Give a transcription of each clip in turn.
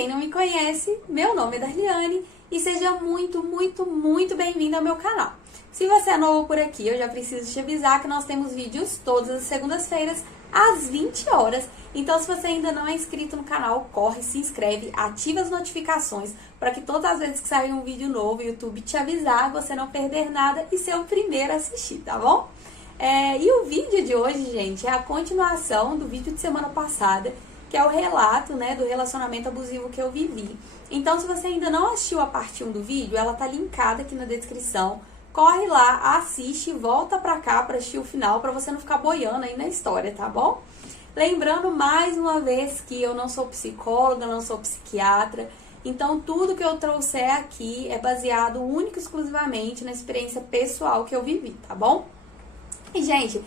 quem não me conhece, meu nome é Darliane e seja muito bem-vindo ao meu canal. Se você é novo por aqui, eu já preciso te avisar que nós temos vídeos todas as segundas-feiras às 20 horas. Então, se você ainda não é inscrito no canal, corre, se inscreve, ativa as notificações para que todas as vezes que sair um vídeo novo, o YouTube te avisar, você não perder nada e ser o primeiro a assistir, tá bom? E o vídeo de hoje, gente, é a continuação do vídeo de semana passada, que é o relato, né, do relacionamento abusivo que eu vivi. Então, se você ainda não assistiu a parte 1 do vídeo, ela tá linkada aqui na descrição. Corre lá, assiste, volta pra cá pra assistir o final, pra você não ficar boiando aí na história, tá bom? Lembrando mais uma vez que eu não sou psicóloga, não sou psiquiatra, então tudo que eu trouxer aqui é baseado único e exclusivamente na experiência pessoal que eu vivi, tá bom? E, gente,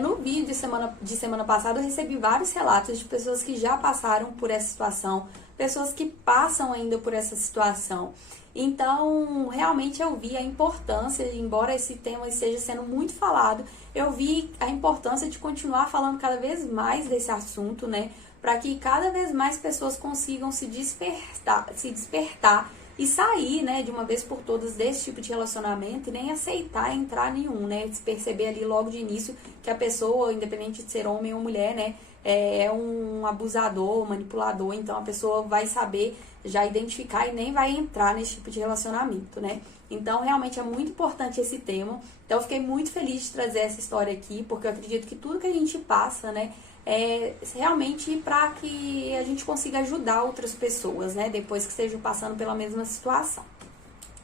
no vídeo de semana passada eu recebi vários relatos de pessoas que já passaram por essa situação, pessoas que passam ainda por essa situação. Então, realmente eu vi a importância, embora esse tema esteja sendo muito falado, eu vi a importância de continuar falando cada vez mais desse assunto, né? Para que cada vez mais pessoas consigam se despertar e sair, né, de uma vez por todas desse tipo de relacionamento e nem aceitar entrar nenhum, né? Se perceber ali logo de início que a pessoa, independente de ser homem ou mulher, né, é um abusador, manipulador, então a pessoa vai saber já identificar e nem vai entrar nesse tipo de relacionamento, né? Então, realmente é muito importante esse tema. Então, eu fiquei muito feliz de trazer essa história aqui, porque eu acredito que tudo que a gente passa, né, é realmente para que a gente consiga ajudar outras pessoas, né, depois que estejam passando pela mesma situação.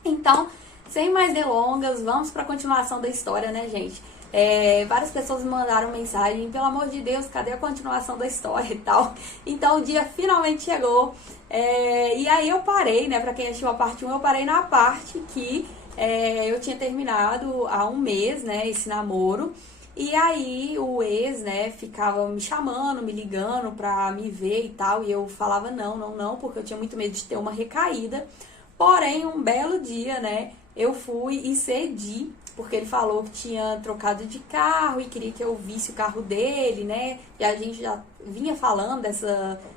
Então, sem mais delongas, vamos para a continuação da história, né, gente? Várias pessoas me mandaram mensagem, pelo amor de Deus, cadê a continuação da história e tal? Então o dia finalmente chegou, e aí eu parei, né, pra quem assistiu a parte 1, eu parei na parte que eu tinha terminado há um mês, né, esse namoro, e aí o ex, né, ficava me chamando, me ligando pra me ver e tal, e eu falava não, porque eu tinha muito medo de ter uma recaída. Porém, um belo dia, né, eu fui e cedi, porque ele falou que tinha trocado de carro e queria que eu visse o carro dele, né? E a gente já vinha falando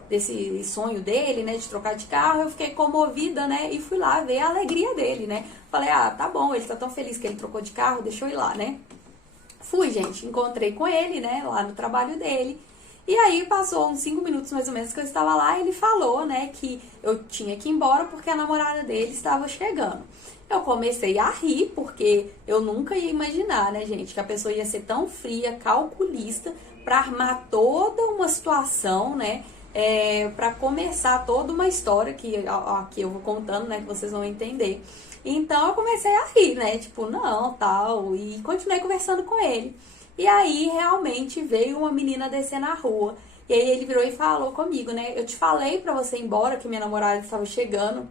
desse sonho dele, né, de trocar de carro. Eu fiquei comovida, né, e fui lá ver a alegria dele, né? Falei, tá bom, ele tá tão feliz que ele trocou de carro, deixa eu ir lá, né? Fui, gente, encontrei com ele, né, lá no trabalho dele. E aí passou uns 5 minutos mais ou menos que eu estava lá e ele falou, né, que eu tinha que ir embora porque a namorada dele estava chegando. Eu comecei a rir, porque eu nunca ia imaginar, né, gente, que a pessoa ia ser tão fria, calculista, pra armar toda uma situação, né, pra começar toda uma história que eu vou contando, né, que vocês vão entender. Então eu comecei a rir, né, tipo, não, tal, e continuei conversando com ele. E aí, realmente, veio uma menina descer na rua. E aí ele virou e falou comigo, né, eu te falei pra você ir embora, que minha namorada estava chegando.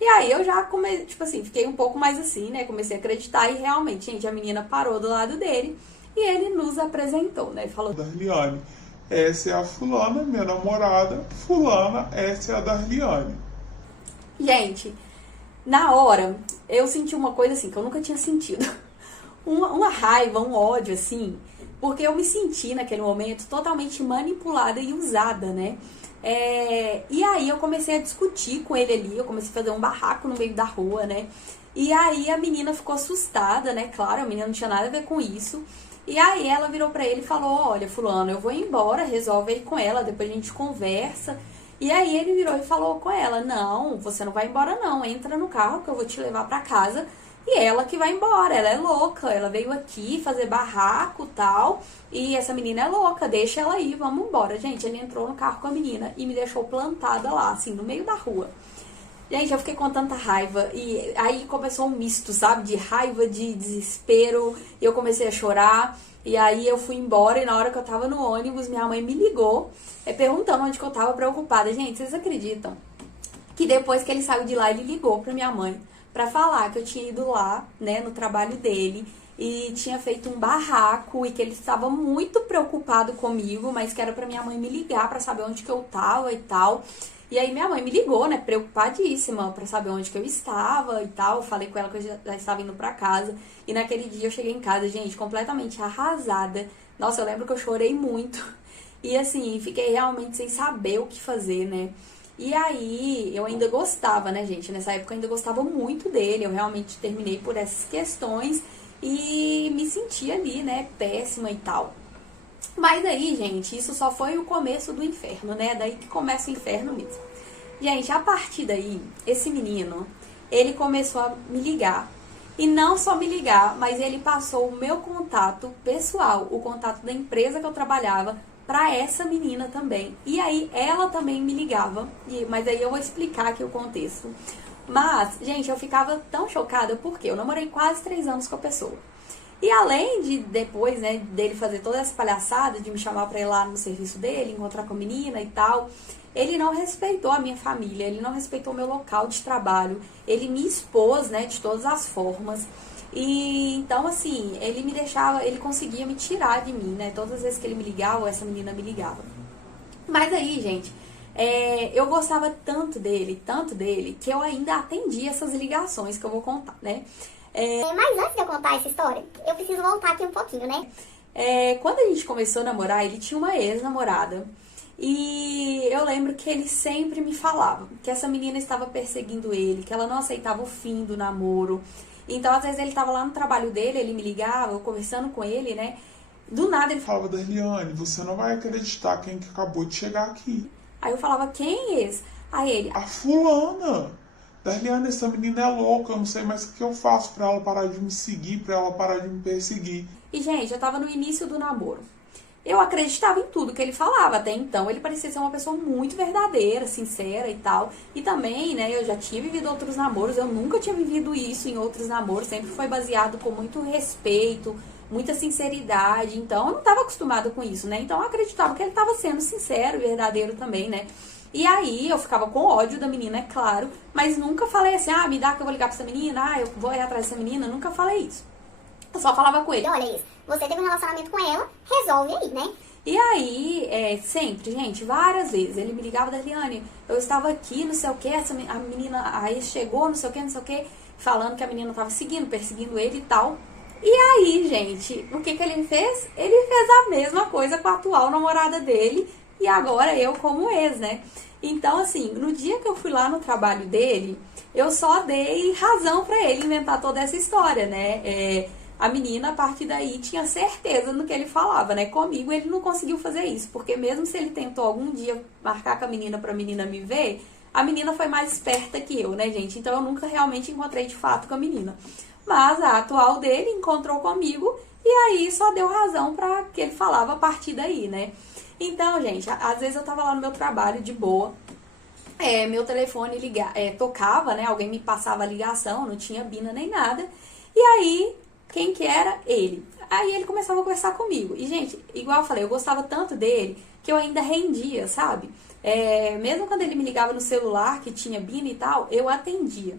E aí eu já comecei, tipo assim, fiquei um pouco mais assim, né, comecei a acreditar e realmente, gente, a menina parou do lado dele e ele nos apresentou, né, falou: Darliane, essa é a fulana, minha namorada, fulana, essa é a Darliane. Gente, na hora, eu senti uma coisa assim, que eu nunca tinha sentido, uma raiva, um ódio, assim, porque eu me senti naquele momento totalmente manipulada e usada, né. E aí eu comecei a discutir com ele ali, eu comecei a fazer um barraco no meio da rua, né? E aí a menina ficou assustada, né? Claro, a menina não tinha nada a ver com isso. E aí ela virou pra ele e falou: olha, fulano, eu vou embora, resolve aí com ela, depois a gente conversa. E aí ele virou e falou com ela: não, você não vai embora não, entra no carro que eu vou te levar pra casa. E ela que vai embora, ela é louca, ela veio aqui fazer barraco e tal, e essa menina é louca, deixa ela ir, vamos embora. Gente, ele entrou no carro com a menina e me deixou plantada lá, assim, no meio da rua. Gente, eu fiquei com tanta raiva, e aí começou um misto, sabe, de raiva, de desespero, e eu comecei a chorar, e aí eu fui embora, e na hora que eu tava no ônibus, minha mãe me ligou, perguntando onde que eu tava, preocupada. Gente, vocês acreditam que depois que ele saiu de lá, ele ligou pra minha mãe pra falar que eu tinha ido lá, né, no trabalho dele e tinha feito um barraco e que ele estava muito preocupado comigo, mas que era pra minha mãe me ligar pra saber onde que eu tava e tal. E aí minha mãe me ligou, né, preocupadíssima pra saber onde que eu estava e tal. Eu falei com ela que eu já estava indo pra casa. E naquele dia eu cheguei em casa, gente, completamente arrasada. Nossa, eu lembro que eu chorei muito. E assim, fiquei realmente sem saber o que fazer, né. E aí, eu ainda gostava, né, gente? Nessa época eu ainda gostava muito dele. Eu realmente terminei por essas questões e me sentia ali, né, péssima e tal. Mas aí, gente, isso só foi o começo do inferno, né? Daí que começa o inferno mesmo. Gente, a partir daí, esse menino, ele começou a me ligar. E não só me ligar, mas ele passou o meu contato pessoal, o contato da empresa que eu trabalhava, pra essa menina também. E aí, ela também me ligava. Mas aí eu vou explicar aqui o contexto. Mas, gente, eu ficava tão chocada porque eu namorei quase 3 anos com a pessoa. E além de depois, né, dele fazer toda essa palhaçada, de me chamar pra ir lá no serviço dele, encontrar com a menina e tal, ele não respeitou a minha família, ele não respeitou o meu local de trabalho, ele me expôs, né, de todas as formas. E então, assim, ele me deixava, ele conseguia me tirar de mim, né, todas as vezes que ele me ligava, ou essa menina me ligava. Mas aí, gente, eu gostava tanto dele, que eu ainda atendia essas ligações que eu vou contar, né. Mas antes de eu contar essa história, eu preciso voltar aqui um pouquinho, né? Quando a gente começou a namorar, ele tinha uma ex-namorada. E eu lembro que ele sempre me falava que essa menina estava perseguindo ele, que ela não aceitava o fim do namoro. Então, às vezes, ele estava lá no trabalho dele, ele me ligava, eu conversando com ele, né? Do nada ele Falava, Darliane, você não vai acreditar quem que acabou de chegar aqui. Aí eu falava, quem é esse? Aí ele, A fulana. Darliane, essa menina é louca, eu não sei mais o que eu faço pra ela parar de me seguir, pra ela parar de me perseguir. E, gente, eu tava no início do namoro. Eu acreditava em tudo que ele falava. Até então, ele parecia ser uma pessoa muito verdadeira, sincera e tal. E também, né, eu já tinha vivido outros namoros. Eu nunca tinha vivido isso em outros namoros. Sempre foi baseado com muito respeito, muita sinceridade. Então, eu não tava acostumada com isso, né? Então, eu acreditava que ele tava sendo sincero e verdadeiro também, né? E aí, eu ficava com ódio da menina, é claro. Mas nunca falei assim, me dá que eu vou ligar pra essa menina. Eu vou ir atrás dessa menina. Nunca falei isso. Eu só falava com ele. Olha isso, você teve um relacionamento com ela, resolve aí, né? E aí, sempre, gente, várias vezes, ele me ligava, Darliane, eu estava aqui, não sei o que, a menina aí chegou, não sei o que, falando que a menina estava seguindo, perseguindo ele e tal. E aí, gente, o que ele fez? Ele fez a mesma coisa com a atual namorada dele, e agora eu como ex, né? Então, assim, no dia que eu fui lá no trabalho dele, eu só dei razão pra ele inventar toda essa história, né? A menina, a partir daí, tinha certeza no que ele falava, né? Comigo, ele não conseguiu fazer isso, porque mesmo se ele tentou algum dia marcar com a menina pra menina me ver, a menina foi mais esperta que eu, né, gente? Então, eu nunca realmente encontrei de fato com a menina. Mas a atual dele encontrou comigo e aí só deu razão pra que ele falava a partir daí, né? Então, gente, às vezes eu tava lá no meu trabalho de boa, meu telefone tocava, né? Alguém me passava a ligação, não tinha bina nem nada. E aí, quem que era? Ele. Aí ele começava a conversar comigo. E, gente, igual eu falei, eu gostava tanto dele que eu ainda rendia, sabe? Mesmo quando ele me ligava no celular, que tinha bina e tal, eu atendia.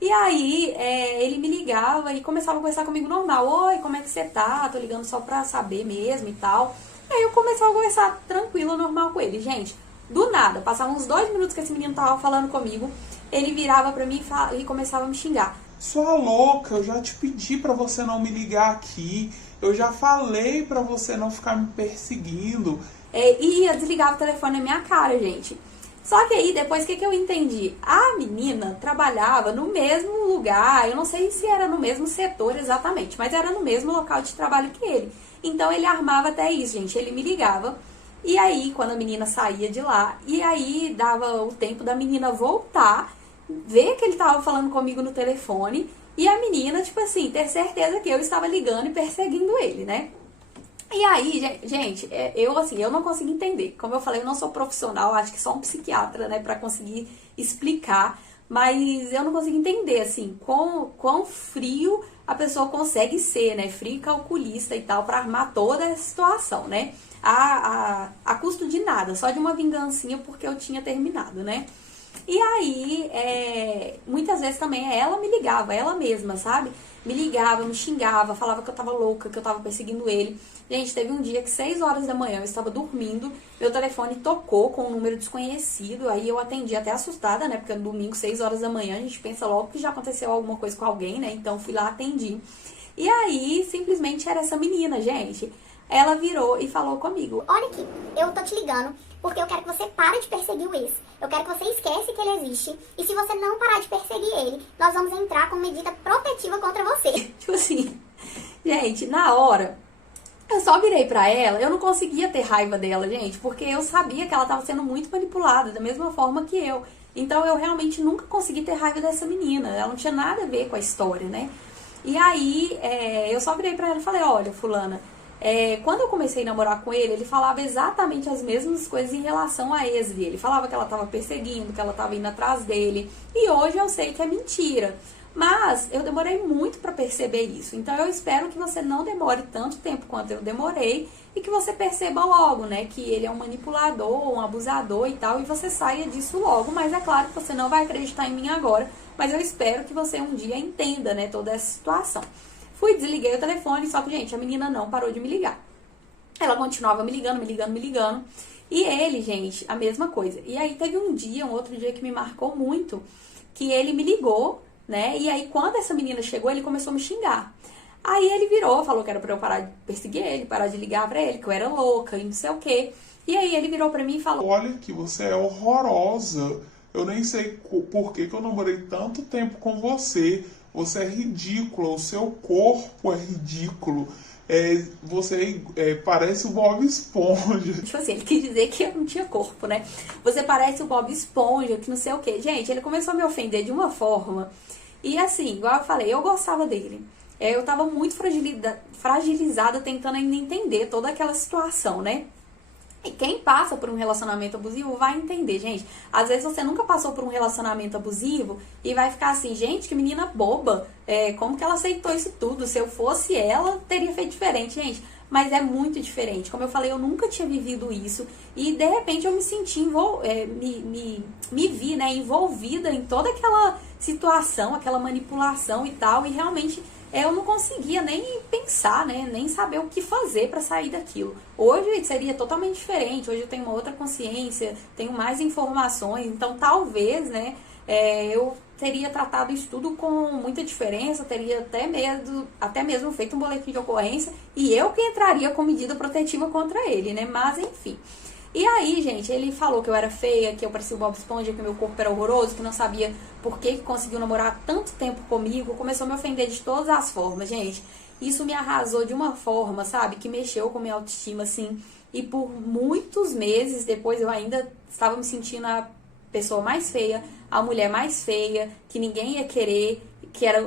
E aí, ele me ligava e começava a conversar comigo normal. Oi, como é que você tá? Tô ligando só pra saber mesmo e tal. Aí eu começava a conversar tranquilo, normal com ele. Gente, do nada, passavam uns 2 minutos que esse menino tava falando comigo, ele virava pra mim e começava a me xingar. Sua louca, eu já te pedi pra você não me ligar aqui. Eu já falei pra você não ficar me perseguindo. E ia desligar o telefone na minha cara, gente. Só que aí, depois, o que eu entendi? A menina trabalhava no mesmo lugar, eu não sei se era no mesmo setor exatamente, mas era no mesmo local de trabalho que ele. Então, ele armava até isso, gente. Ele me ligava, e aí, quando a menina saía de lá, e aí dava o tempo da menina voltar, ver que ele tava falando comigo no telefone, e a menina, tipo assim, ter certeza que eu estava ligando e perseguindo ele, né? E aí, gente, eu não consigo entender. Como eu falei, eu não sou profissional, acho que só um psiquiatra, né, pra conseguir explicar. Mas eu não consigo entender, assim, quão frio a pessoa consegue ser, né, frio e calculista e tal, pra armar toda essa situação, né? A custo de nada, só de uma vingancinha porque eu tinha terminado, né? E aí, muitas vezes também ela me ligava, ela mesma, sabe? Me ligava, me xingava, falava que eu tava louca, que eu tava perseguindo ele. Gente, teve um dia que 6 horas da manhã eu estava dormindo, meu telefone tocou com um número desconhecido, aí eu atendi até assustada, né? Porque no domingo, 6 horas da manhã, a gente pensa logo que já aconteceu alguma coisa com alguém, né? Então fui lá, atendi. E aí, simplesmente era essa menina, gente. ela virou e falou comigo: olha aqui, eu tô te ligando porque eu quero que você pare de perseguir o ex. Eu quero que você esquece que ele existe. E se você não parar de perseguir ele, nós vamos entrar com medida protetiva contra você. Tipo assim, gente, na hora, eu só virei pra ela, eu não conseguia ter raiva dela, gente, porque eu sabia que ela tava sendo muito manipulada, da mesma forma que eu. Então eu realmente nunca consegui ter raiva dessa menina, ela não tinha nada a ver com a história, né? E aí, eu só virei pra ela e falei: olha, fulana, quando eu comecei a namorar com ele, ele falava exatamente as mesmas coisas em relação a ex dele. Falava que ela tava perseguindo, que ela tava indo atrás dele. E hoje eu sei que é mentira. Mas eu demorei muito pra perceber isso. Então eu espero que você não demore tanto tempo quanto eu demorei e que você perceba logo, né, que ele é um manipulador, um abusador e tal, e você saia disso logo. Mas é claro que você não vai acreditar em mim agora, mas eu espero que você um dia entenda, né, toda essa situação. Fui, desliguei o telefone, só que, gente, a menina não parou de me ligar. Ela continuava me ligando. E ele, gente, a mesma coisa. E aí teve um outro dia que me marcou muito, que ele me ligou, né? E aí quando essa menina chegou, ele começou a me xingar. Aí ele virou, falou que era pra eu parar de perseguir ele, parar de ligar pra ele, que eu era louca e não sei o quê. E aí ele virou pra mim e falou: olha que você é horrorosa. Eu nem sei por que eu namorei tanto tempo com você. Você é ridícula, o seu corpo é ridículo. Você parece o Bob Esponja. Tipo assim, ele quis dizer que eu não tinha corpo, né? Você parece o Bob Esponja, que não sei o quê. Gente, ele começou a me ofender de uma forma. E assim, igual eu falei, eu gostava dele. Eu tava muito fragilizada tentando ainda entender toda aquela situação, né? E quem passa por um relacionamento abusivo vai entender, gente. Às vezes você nunca passou por um relacionamento abusivo e vai ficar assim: gente, que menina boba. Como que ela aceitou isso tudo? Se eu fosse ela, teria feito diferente, gente. Mas é muito diferente. Como eu falei, eu nunca tinha vivido isso. E de repente eu me senti, me vi, né, envolvida em toda aquela situação, aquela manipulação e tal. E realmente eu não conseguia nem pensar, né, nem saber o que fazer para sair daquilo. Hoje seria totalmente diferente. Hoje eu tenho uma outra consciência, tenho mais informações. Então talvez, né, eu teria tratado isso tudo com muita diferença, teria até mesmo feito um boletim de ocorrência e eu que entraria com medida protetiva contra ele, né? Mas enfim. E aí, gente, ele falou que eu era feia, que eu parecia o Bob Esponja, que meu corpo era horroroso, que não sabia por que conseguiu namorar tanto tempo comigo, começou a me ofender de todas as formas, gente. Isso me arrasou de uma forma, sabe, que mexeu com minha autoestima, assim. E por muitos meses depois eu ainda estava me sentindo a pessoa mais feia, a mulher mais feia, que ninguém ia querer,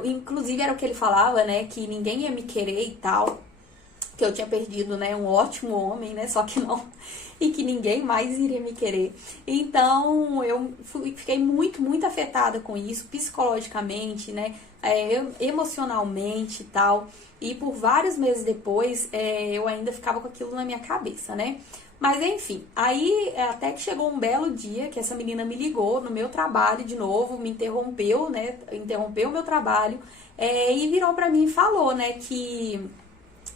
inclusive era o que ele falava, né, que ninguém ia me querer e tal, que eu tinha perdido, né, um ótimo homem, né, só que não, e que ninguém mais iria me querer. Então eu fiquei muito, muito afetada com isso, psicologicamente, né, emocionalmente e tal, e por vários meses depois eu ainda ficava com aquilo na minha cabeça, né. Mas enfim, aí até que chegou um belo dia que essa menina me ligou no meu trabalho de novo, me interrompeu, né, interrompeu o meu trabalho, e virou pra mim e falou, né, que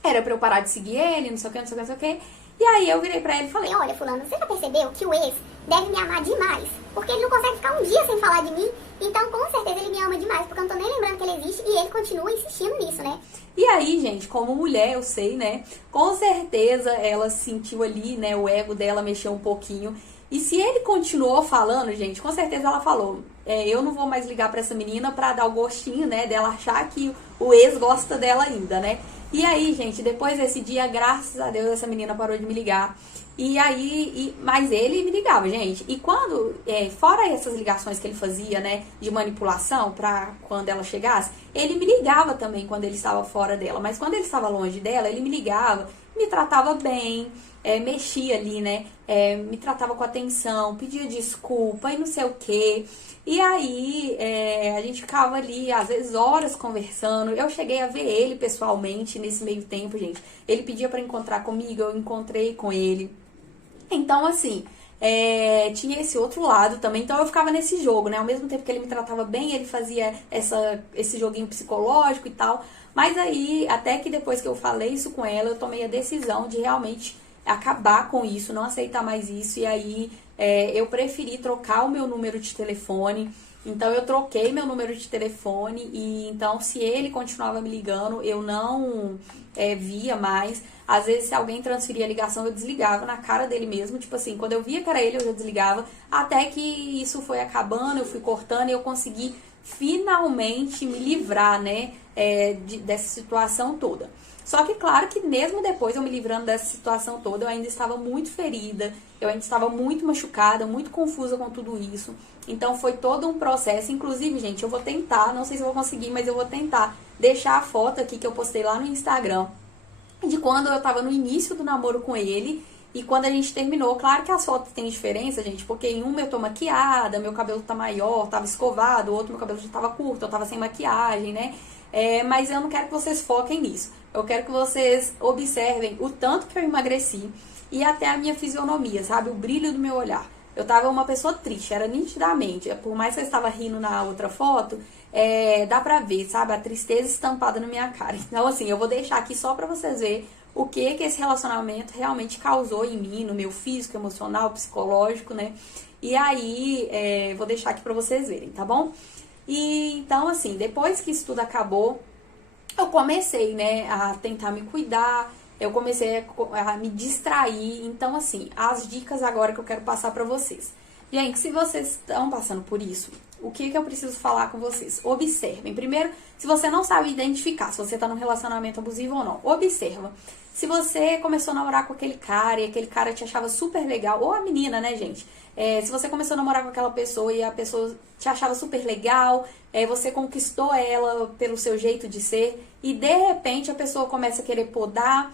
era pra eu parar de seguir ele, não sei o que, não sei o que, não sei o que. E aí eu virei pra ele e falei: olha, fulano, você já percebeu que o ex deve me amar demais? Porque ele não consegue ficar um dia sem falar de mim, então com certeza ele me ama demais, porque eu não tô nem lembrando que ele existe e ele continua insistindo nisso, né? E aí, gente, como mulher, eu sei, né, com certeza ela sentiu ali, né, o ego dela mexeu um pouquinho. E se ele continuou falando, gente, com certeza ela falou: eu não vou mais ligar pra essa menina pra dar o gostinho, né, dela achar que o ex gosta dela ainda, né. E aí, gente, depois desse dia, graças a Deus, essa menina parou de me ligar. E aí, mas ele me ligava, gente. E quando, fora essas ligações que ele fazia, né, de manipulação pra quando ela chegasse, ele me ligava também quando ele estava fora dela. Mas quando ele estava longe dela, ele me ligava, me tratava bem, mexia ali, né, me tratava com atenção, pedia desculpa e não sei o quê. E aí, a gente ficava ali, às vezes, horas conversando. Eu cheguei a ver ele pessoalmente nesse meio tempo, gente. Ele pedia pra encontrar comigo, eu encontrei com ele. Então, assim, tinha esse outro lado também. Então, eu ficava nesse jogo, né? Ao mesmo tempo que ele me tratava bem, ele fazia esse joguinho psicológico e tal. Mas aí, até que depois que eu falei isso com ela, eu tomei a decisão de realmente acabar com isso, não aceitar mais isso. E aí eu preferi trocar o meu número de telefone. Então eu troquei meu número de telefone e então se ele continuava me ligando, eu não via mais. Às vezes se alguém transferia a ligação, eu desligava na cara dele mesmo. Tipo assim, quando eu via que era ele, eu já desligava. Até que isso foi acabando, eu fui cortando e eu consegui finalmente me livrar, né, dessa situação toda. Só que claro que mesmo depois eu me livrando dessa situação toda, eu ainda estava muito ferida, eu ainda estava muito machucada, muito confusa com tudo isso. Então foi todo um processo. Inclusive, gente, eu vou tentar, não sei se eu vou conseguir, mas eu vou tentar deixar a foto aqui que eu postei lá no Instagram de quando eu tava no início do namoro com ele e quando a gente terminou. Claro que as fotos têm diferença, gente, porque em uma eu tô maquiada, meu cabelo tá maior, tava escovado, o outro meu cabelo já tava curto, eu tava sem maquiagem, né? Mas eu não quero que vocês foquem nisso. Eu quero que vocês observem o tanto que eu emagreci e até a minha fisionomia, sabe? O brilho do meu olhar. Eu tava uma pessoa triste, era nitidamente. Por mais que eu estava rindo na outra foto, dá pra ver, sabe? A tristeza estampada na minha cara. Então, assim, eu vou deixar aqui só pra vocês verem o que esse relacionamento realmente causou em mim, no meu físico, emocional, psicológico, né? E aí, vou deixar aqui pra vocês verem, tá bom? E então, assim, depois que isso tudo acabou, eu comecei, né, a tentar me cuidar, eu comecei a me distrair. Então, assim, as dicas agora que eu quero passar pra vocês. Gente, se vocês estão passando por isso, o que eu preciso falar com vocês? Observem. Primeiro, se você não sabe identificar se você tá num relacionamento abusivo ou não, observa. Se você começou a namorar com aquele cara e aquele cara te achava super legal, ou a menina, né, gente? Se você começou a namorar com aquela pessoa e a pessoa te achava super legal, você conquistou ela pelo seu jeito de ser e de repente a pessoa começa a querer podar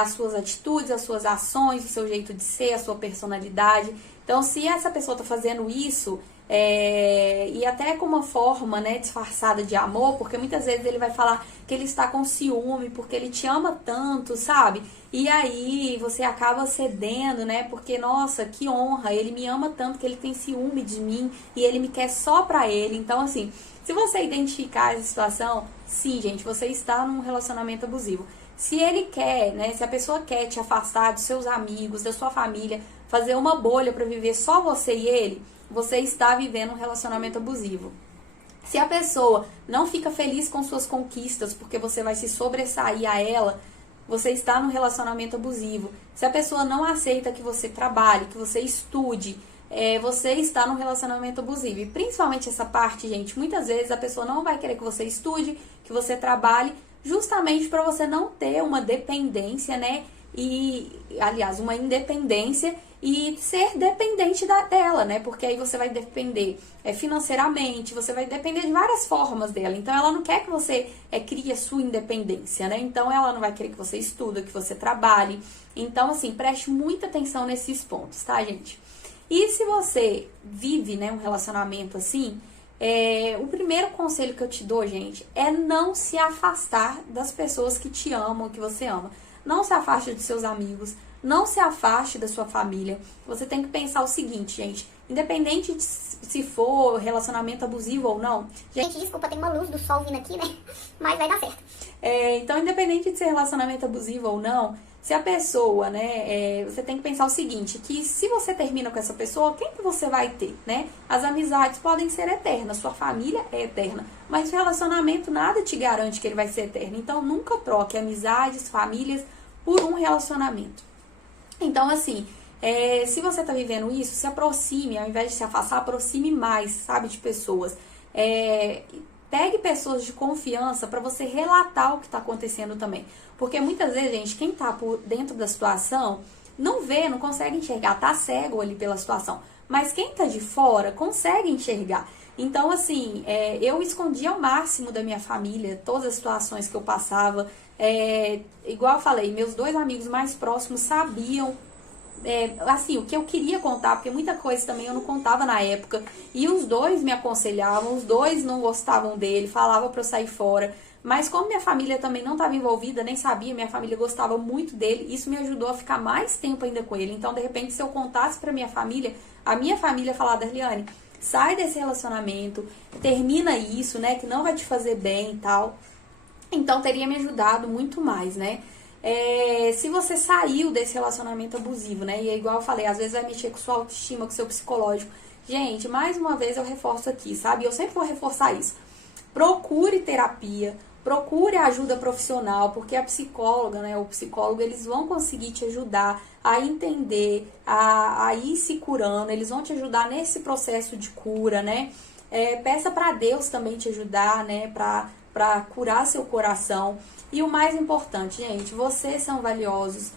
as suas atitudes, as suas ações, o seu jeito de ser, a sua personalidade. Então, se essa pessoa tá fazendo isso, e até com uma forma, né, disfarçada de amor, porque muitas vezes ele vai falar que ele está com ciúme, porque ele te ama tanto, sabe? E aí você acaba cedendo, né, porque, nossa, que honra, ele me ama tanto que ele tem ciúme de mim e ele me quer só pra ele. Então, assim, se você identificar essa situação, sim, gente, você está num relacionamento abusivo. Se ele quer, né, se a pessoa quer te afastar dos seus amigos, da sua família, fazer uma bolha pra viver só você e ele, você está vivendo um relacionamento abusivo. Se a pessoa não fica feliz com suas conquistas porque você vai se sobressair a ela, você está num relacionamento abusivo. Se a pessoa não aceita que você trabalhe, que você estude, você está num relacionamento abusivo. E principalmente essa parte, gente, muitas vezes a pessoa não vai querer que você estude, que você trabalhe, justamente para você não ter uma dependência, né? E, aliás, uma independência e ser dependente dela, né? Porque aí você vai depender financeiramente, você vai depender de várias formas dela. Então, ela não quer que você crie a sua independência, né? Então, ela não vai querer que você estude, que você trabalhe. Então, assim, preste muita atenção nesses pontos, tá, gente? E se você vive, né, um relacionamento assim, o primeiro conselho que eu te dou, gente, é não se afastar das pessoas que te amam, que você ama. Não se afaste dos seus amigos, não se afaste da sua família. Você tem que pensar o seguinte, gente, independente de se for relacionamento abusivo ou não. Gente, desculpa, tem uma luz do sol vindo aqui, né? Mas vai dar certo. Então, independente de ser relacionamento abusivo ou não, se a pessoa, né, você tem que pensar o seguinte, que se você termina com essa pessoa, quem que você vai ter, né? As amizades podem ser eternas, sua família é eterna, mas o relacionamento nada te garante que ele vai ser eterno. Então, nunca troque amizades, famílias por um relacionamento. Então, assim, se você tá vivendo isso, se aproxime, ao invés de se afastar, aproxime mais, sabe, de pessoas. Pegue pessoas de confiança para você relatar o que tá acontecendo também. Porque muitas vezes, gente, quem tá por dentro da situação não vê, não consegue enxergar, tá cego ali pela situação. Mas quem tá de fora consegue enxergar. Então, assim, eu escondi ao máximo da minha família todas as situações que eu passava. Igual eu falei, meus 2 amigos mais próximos sabiam, assim, o que eu queria contar, porque muita coisa também eu não contava na época. E os 2 me aconselhavam, os 2 não gostavam dele, falavam pra eu sair fora. Mas como minha família também não estava envolvida, nem sabia, minha família gostava muito dele, isso me ajudou a ficar mais tempo ainda com ele. Então, de repente, se eu contasse pra minha família, a minha família falava, Darliane, sai desse relacionamento, termina isso, né, que não vai te fazer bem e tal. Então, teria me ajudado muito mais, né? se você saiu desse relacionamento abusivo, né? E é igual eu falei, às vezes vai mexer com sua autoestima, com seu psicológico. Gente, mais uma vez eu reforço aqui, sabe? Eu sempre vou reforçar isso. Procure terapia, procure ajuda profissional, porque a psicóloga, né, o psicólogo, eles vão conseguir te ajudar a entender, a ir se curando, eles vão te ajudar nesse processo de cura, né? Peça para Deus também te ajudar, né, para curar seu coração. E o mais importante, gente, vocês são valiosos,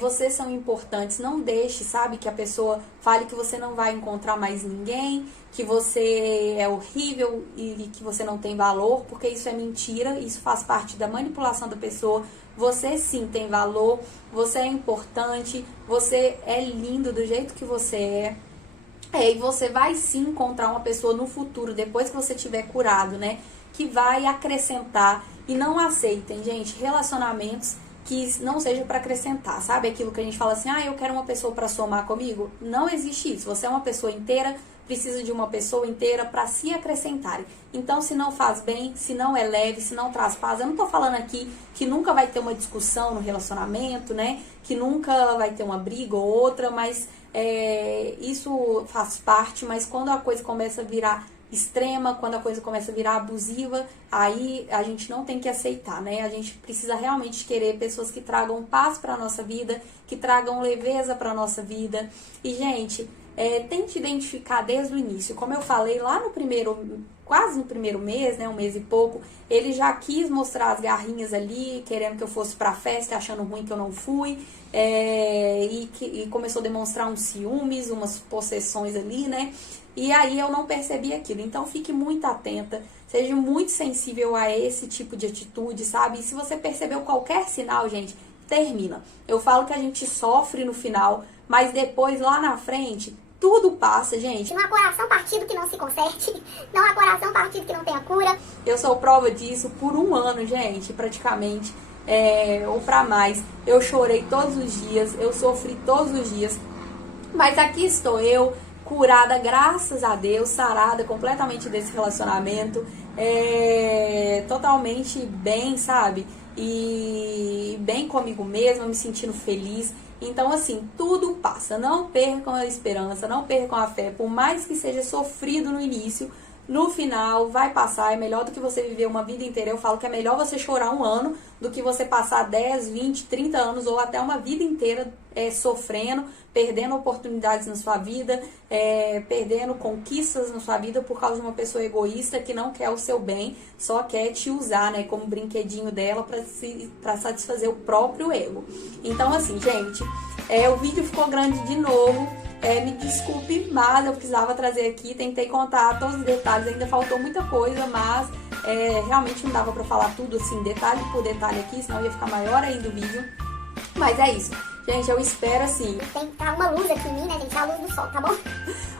vocês são importantes. Não deixe, sabe, que a pessoa fale que você não vai encontrar mais ninguém, que você é horrível e que você não tem valor, porque isso é mentira, isso faz parte da manipulação da pessoa. Você sim tem valor, você é importante, você é lindo do jeito que você é. E você vai sim encontrar uma pessoa no futuro, depois que você tiver curado, né, que vai acrescentar. E não aceitem, gente, relacionamentos que não seja para acrescentar, sabe? Aquilo que a gente fala assim, eu quero uma pessoa para somar comigo. Não existe isso. Você é uma pessoa inteira, precisa de uma pessoa inteira para se acrescentarem. Então, se não faz bem, se não é leve, se não traz paz, eu não tô falando aqui que nunca vai ter uma discussão no relacionamento, né? Que nunca vai ter uma briga ou outra, mas isso faz parte. Mas quando a coisa começa a virar extrema, quando a coisa começa a virar abusiva, aí a gente não tem que aceitar, né? A gente precisa realmente querer pessoas que tragam paz para nossa vida, que tragam leveza para nossa vida. E, gente, tente identificar desde o início. Como eu falei lá no quase no primeiro mês, né, um mês e pouco, ele já quis mostrar as garrinhas ali, querendo que eu fosse pra festa, achando ruim que eu não fui, e começou a demonstrar uns ciúmes, umas possessões ali, né? E aí eu não percebi aquilo. Então fique muito atenta, seja muito sensível a esse tipo de atitude, sabe? E se você percebeu qualquer sinal, gente, termina. Eu falo que a gente sofre no final, mas depois, lá na frente, tudo passa, gente. Não há coração partido que não se conserte, não há coração partido que não tenha cura. Eu sou prova disso por 1 ano, gente, praticamente, ou pra mais. Eu chorei todos os dias, eu sofri todos os dias, mas aqui estou eu, curada, graças a Deus, sarada completamente desse relacionamento, totalmente bem, sabe? E bem comigo mesma, me sentindo feliz. Então, assim, tudo passa. Não percam a esperança, não percam a fé. Por mais que seja sofrido no início, no final vai passar. É melhor do que você viver uma vida inteira. Eu falo que é melhor você chorar 1 ano do que você passar 10, 20, 30 anos ou até uma vida inteira sofrendo, perdendo oportunidades na sua vida, perdendo conquistas na sua vida por causa de uma pessoa egoísta que não quer o seu bem, só quer te usar, né, como brinquedinho dela para satisfazer o próprio ego. Então, assim, gente, o vídeo ficou grande de novo. Me desculpe, mas eu precisava trazer aqui, tentei contar todos os detalhes, ainda faltou muita coisa, mas realmente não dava pra falar tudo assim, detalhe por detalhe aqui, senão ia ficar maior ainda o vídeo. Mas é isso, gente, eu espero assim... Tem que tá uma luz aqui em mim, né, gente, a luz do sol, tá bom?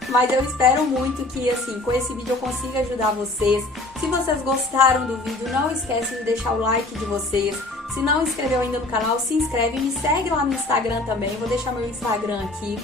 Mas eu espero muito que, assim, com esse vídeo eu consiga ajudar vocês. Se vocês gostaram do vídeo, não esquece de deixar o like de vocês. Se não inscreveu ainda no canal, se inscreve e me segue lá no Instagram também, vou deixar meu Instagram aqui.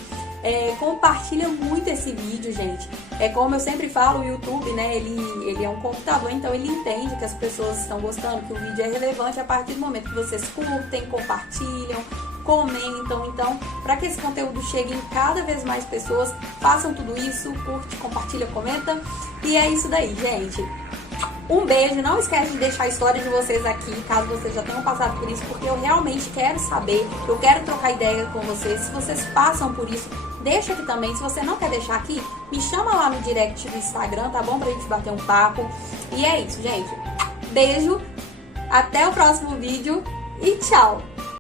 Compartilha muito esse vídeo, gente. Como eu sempre falo, o YouTube, né, ele é um computador, então ele entende que as pessoas estão gostando, que o vídeo é relevante a partir do momento que vocês curtem, compartilham, comentam. Então, para que esse conteúdo chegue em cada vez mais pessoas, façam tudo isso, curte, compartilha, comenta. E é isso daí, gente. Um beijo, não esquece de deixar a história de vocês aqui, caso vocês já tenham passado por isso, porque eu realmente quero saber, eu quero trocar ideia com vocês. Se vocês passam por isso, deixa aqui também. Se você não quer deixar aqui, me chama lá no direct do Instagram, tá bom? Pra gente bater um papo. E é isso, gente. Beijo, até o próximo vídeo e tchau!